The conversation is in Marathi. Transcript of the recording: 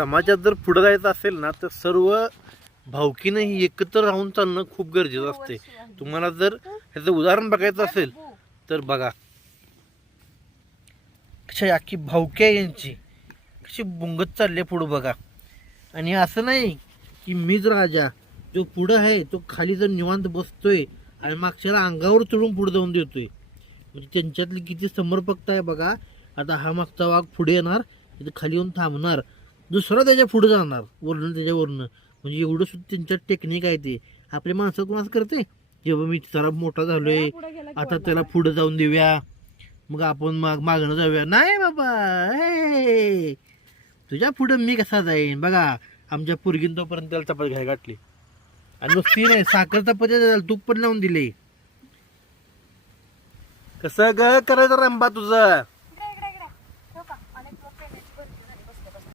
समाजात जर पुढे जायचं असेल ना तर सर्व भावकीने एकत्र राहून चालणं खूप गरजेचं असते. तुम्हाला जर ह्याचं उदाहरण बघायचं असेल तर बघा कशा अख्खी भावकी आहे यांची, कशी बुंगत चालली पुढं बघा. आणि असं नाही की मीच राजा, जो पुढं आहे तो खाली जर निवांत बसतोय आणि मागच्याला अंगावर चढून पुढे जाऊन देतोय. म्हणजे त्यांच्यातली किती समर्पकता आहे बघा. आता हा मागचा वाघ पुढे येणार, तिथे खाली येऊन थांबणार, दुसरा त्याच्या पुढे जाणार वरनं त्याच्यावरनं. म्हणजे एवढं सुद्धा त्यांच्यात टेक्निक आहे. ते आपल्या माणसं कोणाच करते, जेव्हा मी जरा मोठा झालोय आता त्याला पुढे जाऊन देऊया, मग आपण मागणं जाऊया. नाही बाबा, हे तुझ्या पुढे मी कसा जाईन. बघा आमच्या पोरगीन तोपर्यंत त्याला चपाती घ्याय गाठली, आणि नुसती नाही साखर चपाती तूप पण लावून दिले. कसं ग करायचं रंबा तुझं.